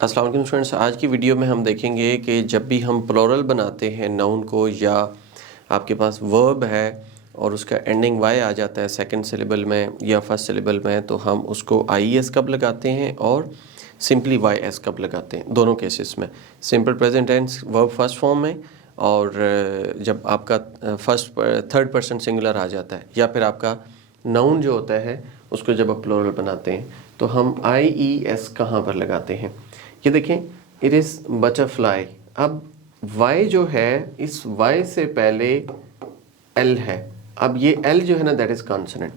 अस्सलाम वालेकुम स्टूडेंट्स, आज की वीडियो में हम देखेंगे कि जब भी हम प्लूरल बनाते हैं नाउन को, या आपके पास वर्ब है और उसका एंडिंग वाई आ जाता है सेकंड सिलेबल में या फर्स्ट सिलेबल में, तो हम उसको आई एस कब लगाते हैं और सिंपली वाई एस कब लगाते हैं। दोनों केसेस में simple present tense verb first form में, और जब आपका थर्ड पर्सन सिंगुलर आ जाता है, या फिर आपका नाउन जो होता है उसको जब आप प्लूरल बनाते हैं तो हम आई ई एस कहाँ पर लगाते हैं। ये देखें, इट इज़ बटरफ्लाई। अब वाई जो है, इस वाई से पहले एल है। अब ये एल जो है ना, दैट इज़ कॉन्सोनेंट।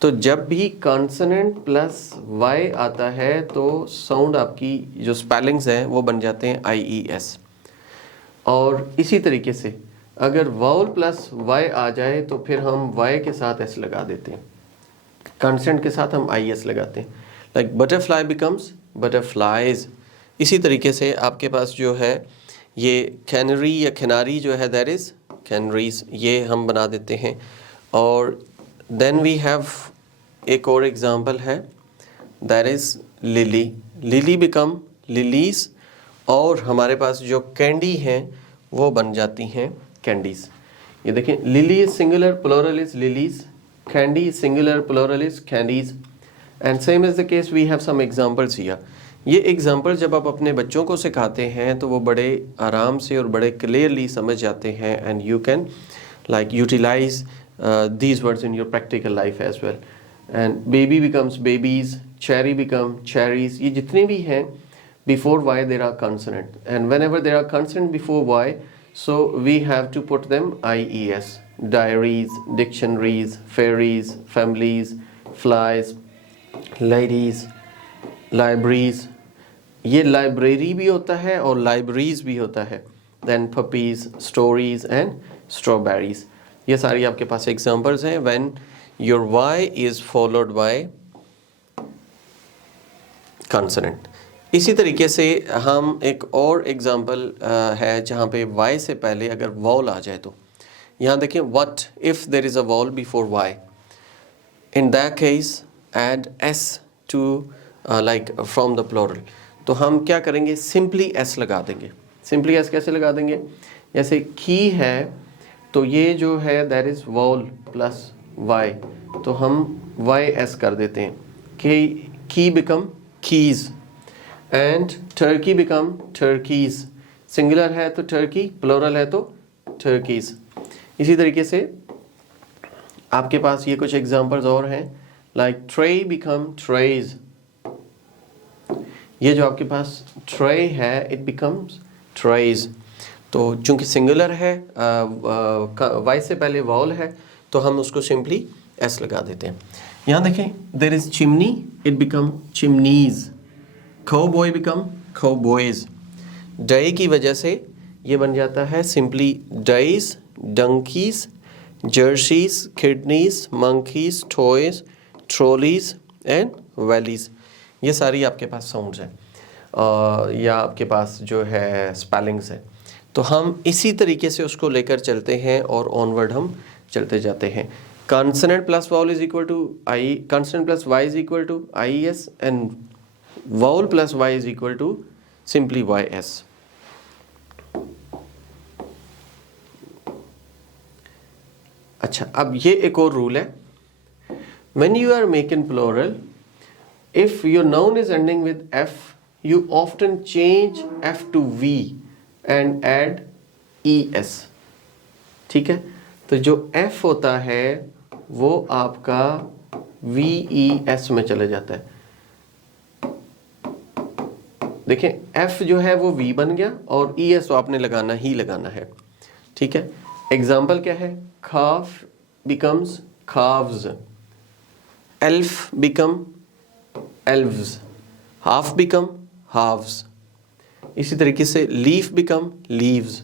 तो जब भी कॉन्सोनेंट प्लस वाई आता है तो साउंड आपकी जो स्पेलिंग्स हैं वो बन जाते हैं आई ई एस। और इसी तरीके से अगर वाउल प्लस वाई आ जाए तो फिर हम वाई के साथ एस लगा देते हैं, कॉन्सोनेंट के साथ हम आई एस लगाते हैं। Like butterfly becomes butterflies. इसी तरीके से आपके पास जो है ये कैनरी या खिनारी जो है, दैट इज़ कैनरीज, ये हम बना देते हैं। और देन वी हैव एक और एग्जांपल है, that is lily. Lily become lilies. और हमारे पास जो कैंडी हैं वो बन जाती हैं कैंडीज़। ये देखें, lily is singular, plural is lilies. Candy singular, plural is candies. And same is the case, we have some examples here. ये एग्जांपल जब आप अपने बच्चों को सिखाते हैं तो वो बड़े आराम से और बड़े क्लियरली समझ जाते हैं, and you can like utilize these words in your practical life as well. And baby becomes babies, cherry become cherries. ये जितने भी हैं before y there are consonant, and whenever there are consonant before y, so we have to put them ies. Diaries, dictionaries, fairies, families, flies, ladies, libraries. ये library भी होता है और libraries भी होता है। Then puppies, stories and strawberries. ये सारी आपके पास एग्जांपल्स हैं when your Y is followed by consonant. इसी तरीके से हम एक और एग्जांपल है जहाँ पे वाई से पहले अगर वॉल आ जाए तो यहाँ देखें, what if there is a vowel before Y, in that case add S to like from the plural. तो हम क्या करेंगे, सिंपली एस लगा देंगे। सिंपली एस कैसे लगा देंगे, जैसे की है तो ये जो है that is vowel plus Y, तो हम वाई एस कर देते हैं। Key become keys, and turkey become turkeys. Singular है तो टर्की, प्लूरल है तो टर्कीज। इसी तरीके से आपके पास ये कुछ एग्जांपल्स और हैं, लाइक ट्रे बिकम ट्रेज। ये जो आपके पास ट्रे है, इट बिकम्स ट्रेज। तो चूंकि सिंगुलर है, वाई से पहले वॉल है, तो हम उसको सिंपली एस लगा देते हैं। यहाँ देखें, there is chimney, it become chimneys. Cowboy become cowboys. डे की वजह से ये बन जाता है simply dies, donkeys, jerseys, kidneys, monkeys, toys, trolleys and valleys. ये सारी आपके पास साउंड्स हैं, या आपके पास जो है स्पेलिंग्स है। तो हम इसी तरीके से उसको लेकर चलते हैं और ऑनवर्ड हम चलते जाते हैं। Consonant plus vowel is equal to I, consonant plus Y is equal to I S, and vowel plus Y is equal to simply Y S. अच्छा, अब ये एक और रूल है, when you are making plural, if your noun is ending with f, you often change f to v and add es। ठीक है, तो जो f होता है वो आपका ves में चले जाता है। देखें, f जो है वो v बन गया और es तो आपने लगाना ही लगाना है। ठीक है, एग्जाम्पल क्या है, calf becomes calves, elf become elves, half become halves। इसी तरीके से leaf become leaves,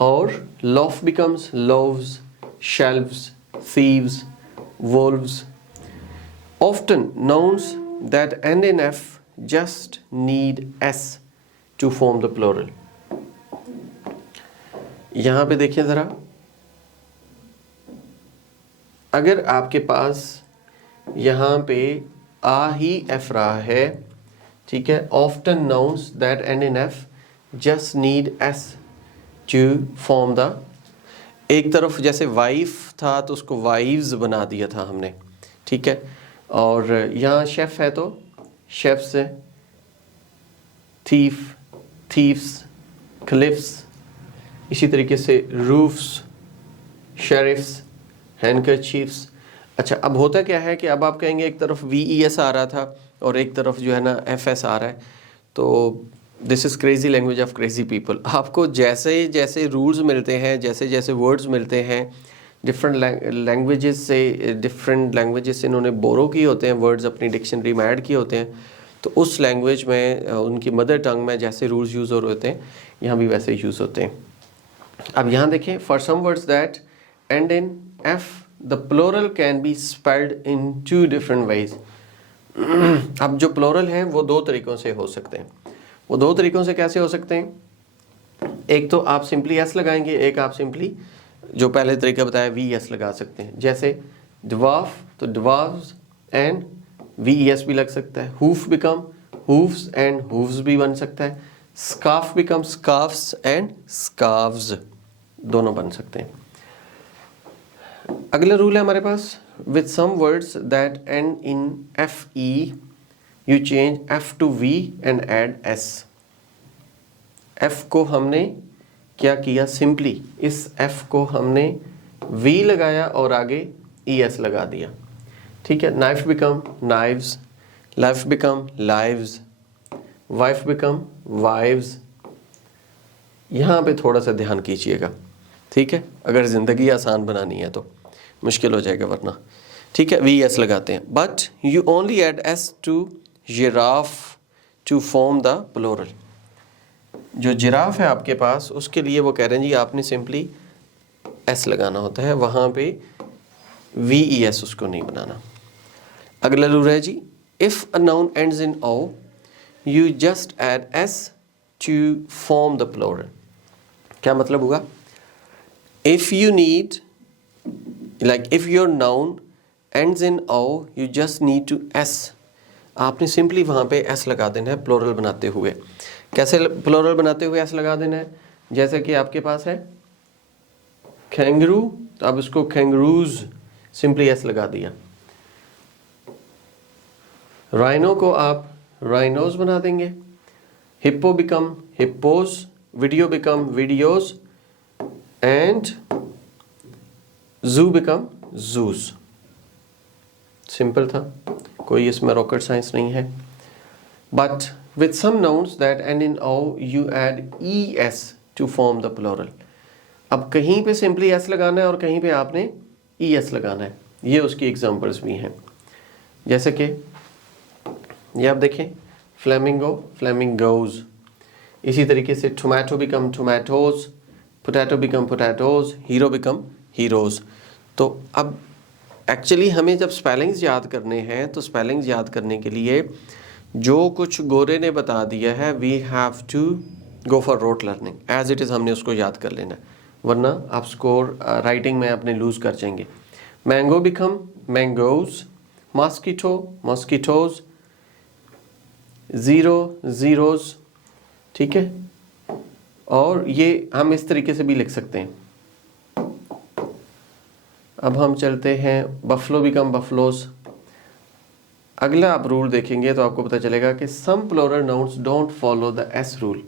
और loaf becomes loaves, shelves, thieves, wolves। Often nouns that end in f just need s to form the plural। यहाँ पे देखिए ज़रा, अगर आपके पास यहाँ पे आ ही एफ रहा है ठीक है। Often nouns that end in F just need S to form the, एक तरफ जैसे वाइफ था तो उसको वाइव्स बना दिया था हमने, ठीक है। और यहाँ शेफ है तो शेफ्स है, थीफ, थीव्स, क्लिफ्स, इसी तरीके से रूफ्स, शेरिफ्स, हैंडकरचीफ्स। अच्छा, अब होता क्या है कि अब आप कहेंगे एक तरफ VES आ रहा था और एक तरफ जो है ना FS आ रहा है, तो this is crazy language of crazy people. आपको जैसे जैसे रूल्स मिलते हैं, जैसे जैसे वर्ड्स मिलते हैं, डिफरेंट लैंग्वेजेस से इन्होंने बोरो किए होते हैं, वर्ड्स अपनी डिक्शनरी में ऐड किए होते हैं, तो उस लैंग्वेज में उनकी मदर टंग में जैसे रूल्स यूज़ हो रहे होते हैं यहाँ भी वैसे यूज़ होते हैं। अब यहाँ देखें, for some words that end in F the plural can be spelled in 2 different ways. अब जो प्लोरल हैं वो 2 तरीक़ों से हो सकते हैं। वो 2 तरीक़ों से कैसे हो सकते हैं? एक तो आप सिंपली एस लगाएंगे, एक आप सिंपली जो पहले तरीका बताया VES लगा सकते हैं। जैसे ड्वार्फ तो ड्वार्व्स एंड VES भी लग सकता है। Hoof become hoofs and hoofs भी बन सकता है। Scarf become scarfs and scarves, दोनों बन सकते हैं। अगला रूल है हमारे पास, with some words that end in FE you change F to V and add S। F को हमने क्या किया, सिंपली इस F को हमने V लगाया और आगे ES लगा दिया, ठीक है। Knife become knives, life become lives, wife become wives. यहाँ पे थोड़ा सा ध्यान कीजिएगा, ठीक है, अगर ज़िंदगी आसान बनानी है तो, मुश्किल हो जाएगा वरना, ठीक है। VES लगाते हैं, but you only add S to giraffe to form the plural. जो जिराफ है आपके पास उसके लिए वो कह रहे हैं जी आपने सिंपली S लगाना होता है, वहाँ पे VES उसको नहीं बनाना। अगला रूल है जी, if a noun ends in O you just add S to form the plural. क्या मतलब होगा? If you need, like if your noun ends in O you just need to S, आपने simply वहाँ पे S लगा देना है plural बनाते हुए। कैसे प्लोरल बनाते हुए S लगा देना है? जैसे कि आपके पास है कैंगरू, तो अब इसको कैंगरूज सिंपली S लगा दिया। राइनो को आप राइनोज बना देंगे। Hippo become hippos, video become videos and zoo become zoos. Simple था, कोई इसमें रॉकेट साइंस नहीं है। But with some nouns that end in O you add ES to form the plural. अब कहीं पे सिंपली S लगाना है और कहीं पे आपने ES लगाना है। ये उसकी एग्जांपल्स भी हैं, जैसे कि ये आप देखें, फ्लेमिंगो फ्लेमिंगोज। इसी तरीके से tomato become tomatoes, potato become potatoes, hero become heroes. तो अब एक्चुअली हमें जब स्पेलिंग्स याद करने हैं तो स्पेलिंग्स याद करने के लिए जो कुछ गोरे ने बता दिया है we have to go for rote learning, as it is हमने उसको याद कर लेना है, वरना आप स्कोर राइटिंग में अपने लूज़ कर जाएंगे। Mango become mangoes, mosquito mosquitoes, zero zeros, ठीक है। और ये हम इस तरीके से भी लिख सकते हैं। अब हम चलते हैं, बफलो बिकम बफलोज। अगला आप रूल देखेंगे तो आपको पता चलेगा कि some plural nouns don't follow the S rule,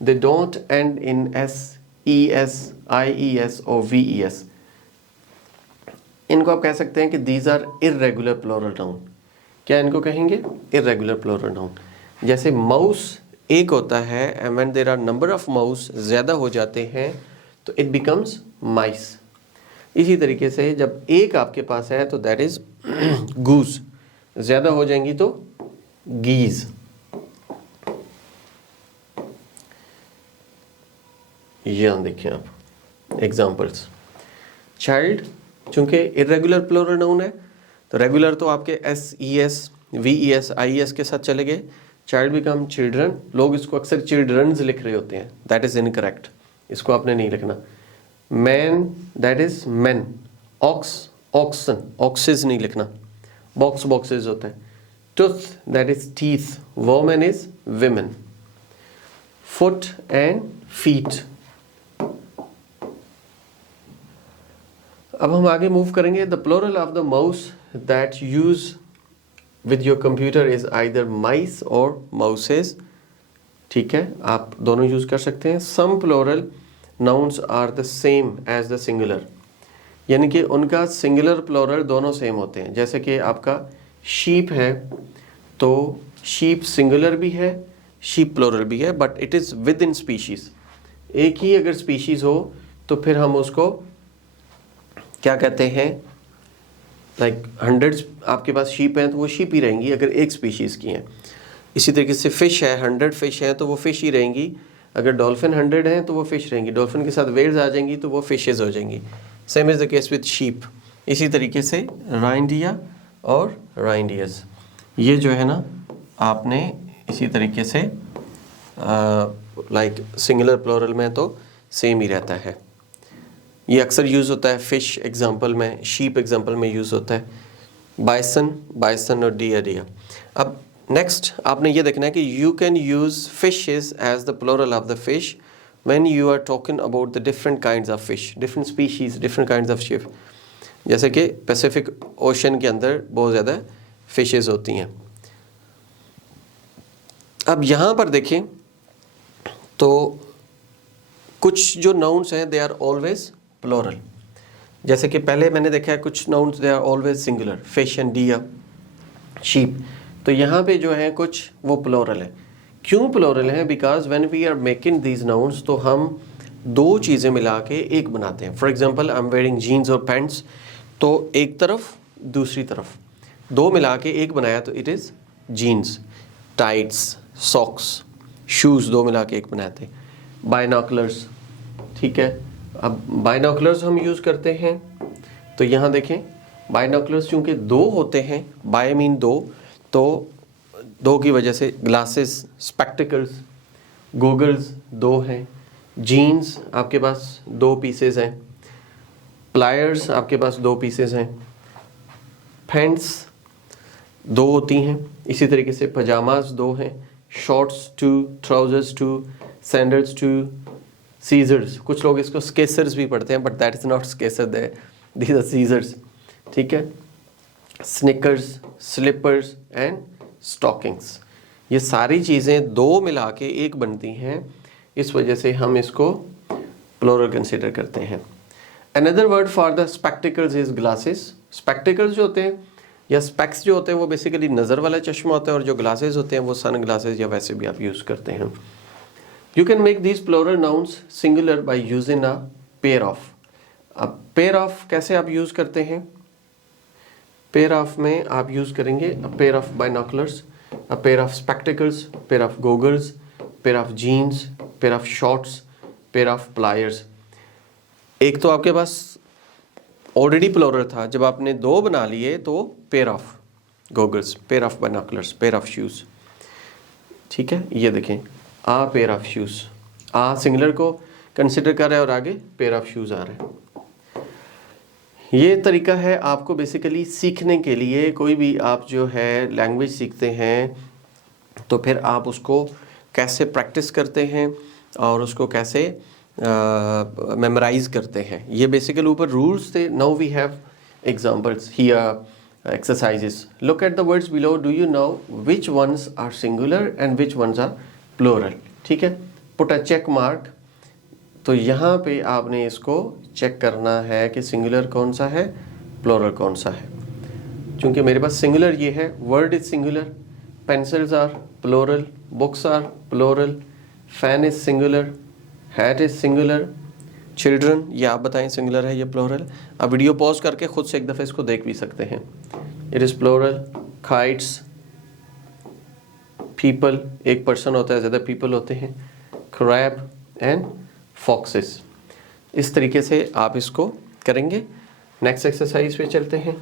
they don't end in S, ES, IES और VES। इनको आप कह सकते हैं कि these are irregular plural noun. क्या इनको कहेंगे? Irregular plural noun. जैसे माउस एक होता है and when there are number of mouse ज़्यादा हो जाते हैं तो इट बिकम्स माइस। इसी तरीके से जब एक आपके पास है तो दैट इज गूज, ज़्यादा हो जाएंगी तो गीज। ये देखिए आप एग्जाम्पल्स। चाइल्ड चूंकि इरेगुलर प्लूरल नाउन है तो रेगुलर तो आपके SES, VES, IES के साथ चले गए। चाइल्ड बिकम चिल्ड्रन, लोग इसको अक्सर चिल्ड्रंस लिख रहे होते हैं, दैट इज इनकरेक्ट, इसको आपने नहीं लिखना। Man that is man, ox oxen, oxes नहीं लिखना, बॉक्स बॉक्सेस होता है। tooth, that is teeth. Woman is women. Foot and feet. अब हम आगे मूव करेंगे. The plural of the mouse that use with your computer is either mice or mouses. ठीक है, आप दोनों यूज कर सकते हैं. Some plural nouns are the same as the singular, यानी कि उनका सिंगुलर प्लोरल दोनों सेम होते हैं. जैसे कि आपका शीप है तो शीप सिंगुलर भी है, शीप प्लोरल भी है, but it is with in species. एक ही अगर स्पीशीज हो तो फिर हम उसको क्या कहते हैं, लाइक हंड्रेड्स आपके पास शीप हैं तो वो शीप ही रहेंगी अगर एक स्पीशीज़ की हैं. इसी तरीके से फ़िश है, 100 फिश हैं तो वो फ़िश ही रहेंगी. अगर डॉल्फिन 100 हैं तो वो फ़िश रहेंगी. डॉल्फिन के साथ वेल्स आ जाएंगी तो वो फिशेज़ हो जाएंगी. Same is the case with sheep. इसी तरीके से राइंडिया और राइंडियस, ये जो है ना आपने इसी तरीके से लाइक सिंगुलर प्लोरल में तो सेम ही रहता है. ये अक्सर यूज़ होता है फ़िश एग्जांपल में, शीप एग्जांपल में यूज़ होता है. बाइसन और डियर. अब नेक्स्ट आपने ये देखना है कि you can use fishes as the plural of the fish when you are talking about the different kinds of fish, different species, different kinds of ship. जैसे कि पैसिफिक ओशन के अंदर बहुत ज़्यादा फिशेस होती हैं. अब यहाँ पर देखें तो कुछ जो नाउन्स हैं दे आर ऑलवेज प्लोरल. जैसे कि पहले मैंने देखा है कुछ nouns they are always singular, fish and deer, sheep. तो यहाँ पे जो है कुछ वो प्लोरल है. क्यों प्लोरल है? Because when we are making these nouns तो हम दो चीज़ें मिला के एक बनाते हैं. For example I am wearing jeans और पैंट्स, तो एक तरफ दूसरी तरफ दो मिला के एक बनाया तो it is jeans. Tights, socks, shoes दो मिला के एक बनाते. बाइनोकुलर्स, ठीक है. अब बाइनोकुलर्स हम यूज़ करते हैं तो यहाँ देखें बाइनोकुलर्स चूँकि दो होते हैं, बाय मीन दो, तो दो की वजह से ग्लासेस, स्पेक्टिकल्स, गॉगल्स दो हैं. जीन्स आपके पास दो पीसेस हैं. प्लायर्स आपके पास दो पीसेस हैं. पैंट्स दो होती हैं. इसी तरीके से पजामाज दो हैं. Shorts 2, trousers 2, sandals 2, scissors. कुछ लोग इसको स्केसर्स भी पढ़ते हैं but that is not scissor, these are scissors. ठीक है. स्निकर्स, स्लीपर्स एंड स्टॉकिंग्स, ये सारी चीज़ें दो मिला के एक बनती हैं. इस वजह से हम इसको प्लूरल कंसिडर करते हैं. Another word for the spectacles is glasses. Spectacles जो होते हैं या स्पेक्स जो होते हैं वो बेसिकली नज़र वाला चश्मा होता है, और जो ग्लासेस होते हैं वो सन ग्लासेस या वैसे भी आप यूज़ करते हैं. You can make these plural nouns singular by using a pair of. अब पेयर ऑफ कैसे आप यूज़ करते हैं? पेयर ऑफ में आप यूज़ करेंगे a pair of binoculars, a pair of spectacles, pair of goggles, pair of jeans, pair of shorts, pair of pliers. एक तो आपके पास ऑलरेडी प्लूरल था, जब आपने दो बना लिए तो pair of goggles, pair of binoculars, pair of shoes. ठीक है, ये देखें a pair of shoes, a singular को कंसिडर कर रहा है और आगे पेयर ऑफ शूज़ आ रहे हैं. ये तरीका है आपको बेसिकली सीखने के लिए. कोई भी आप जो है लैंग्वेज सीखते हैं तो फिर आप उसको कैसे प्रैक्टिस करते हैं और उसको कैसे मेमोराइज करते हैं, ये बेसिकली ऊपर रूल्स थे. Now we have examples here, exercises. Look at the words below. Do you know which ones are singular and which ones are plural? ठीक है, पुट अ चेक मार्क. तो यहाँ पे आपने इसको चेक करना है कि सिंगुलर कौन सा है, प्लूरल कौन सा है. क्योंकि मेरे पास सिंगुलर ये है, word is singular, pencils are plural, books are plural, fan is singular, hat is singular, children, ये आप बताएं सिंगुलर है ये प्लूरल. अब वीडियो पॉज करके खुद से एक दफ़े इसको देख भी सकते हैं. It is plural. Kites, people, एक पर्सन होता है, ज़्यादा पीपल होते हैं. Crab and foxes. इस तरीके से आप इसको करेंगे. नेक्स्ट एक्सरसाइज पे चलते हैं.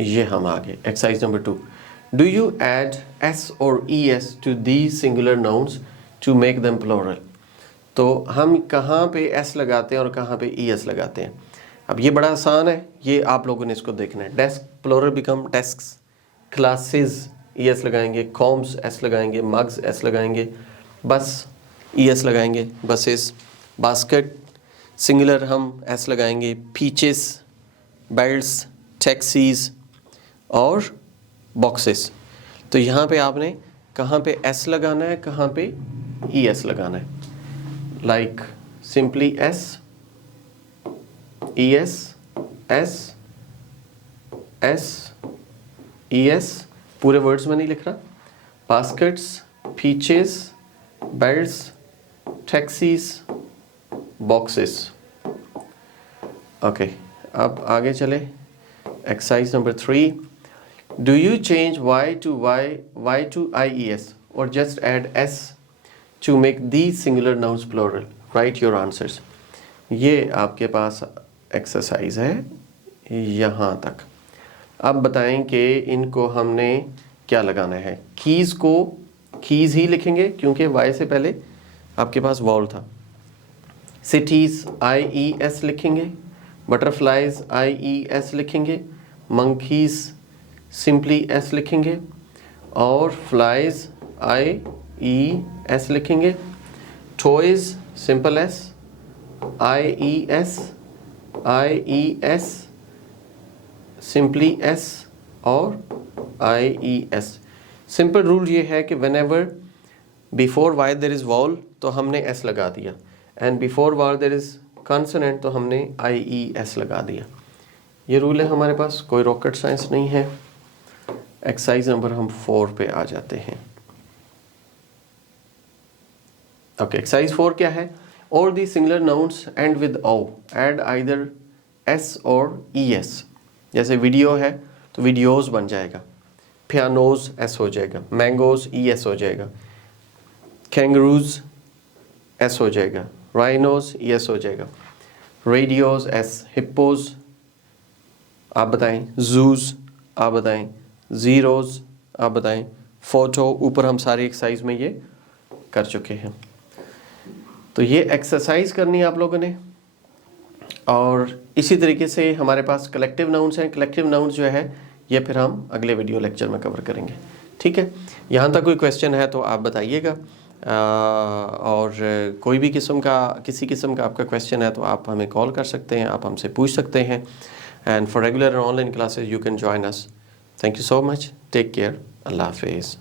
ये हम आगे exercise number 2. Do you add S or E S to these singular nouns to make them plural? तो हम कहाँ पे एस लगाते हैं और कहाँ पे ई एस लगाते हैं? अब ये बड़ा आसान है, ये आप लोगों ने इसको देखना है। Desk plural become desks, classes ES लगाएंगे, कॉम्स S लगाएंगे, मग्स S लगाएंगे, बस ES लगाएंगे, बसेस। बास्केट सिंगुलर हम S लगाएंगे, पीचेस, बेल्ट्स, टैक्सीज और बॉक्सेस। तो यहाँ पे आपने कहाँ पे S लगाना है, कहाँ पे ES लगाना है। Like simply S, ES, S, S, ES, पूरे वर्ड्स में नहीं लिख रहा। Baskets, peaches, belts, taxis, boxes. Okay, अब आगे चले। Exercise number 3, do you change Y to IES or just add S to make these singular nouns plural? Write your answers. ये आपके पास एक्सरसाइज है यहाँ तक। अब बताएं कि इनको हमने क्या लगाना है। कीज़ को कीज़ ही लिखेंगे क्योंकि Y से पहले आपके पास वॉल था। सिटीज़ IES लिखेंगे, बटरफ्लाइज IES लिखेंगे, मंकीज़ सिंपली S लिखेंगे और फ्लाइज IES लिखेंगे, toys simple S, IES simply S और IES। सिंपल रूल ये है कि whenever before Y there is vowel तो हमने S लगा दिया, and before Y there is consonant तो हमने IES लगा दिया। ये रूल है हमारे पास, कोई रॉकेट साइंस नहीं है। एक्सरसाइज नंबर हम 4 पे आ जाते हैं। ओके, एक्सरसाइज 4 क्या है? All the singular nouns end with O, add either S or ES। जैसे वीडियो है तो वीडियोस बन जाएगा, पियानोज S हो जाएगा, मैंगोज ES हो जाएगा, कैंगरूज S हो जाएगा, राइनोज ES हो जाएगा, रेडियोज S, हिप्पोज आप बताएं, जूज आप बताएं, ज़ीरोज आप बताएं, फोटो। ऊपर हम सारी एक्सरसाइज में ये कर चुके हैं। तो ये एक्सरसाइज करनी है आप लोगों ने। और इसी तरीके से हमारे पास कलेक्टिव नाउन्स हैं। कलेक्टिव नाउन्स जो है ये फिर हम अगले वीडियो लेक्चर में कवर करेंगे। ठीक है, यहाँ तक कोई क्वेश्चन है तो आप बताइएगा, और कोई भी किसी किस्म का आपका क्वेश्चन है तो आप हमें कॉल कर सकते हैं, आप हमसे पूछ सकते हैं। And for regular and online classes you can join us. Thank you so much, take care, अल्लाह हाफिज़।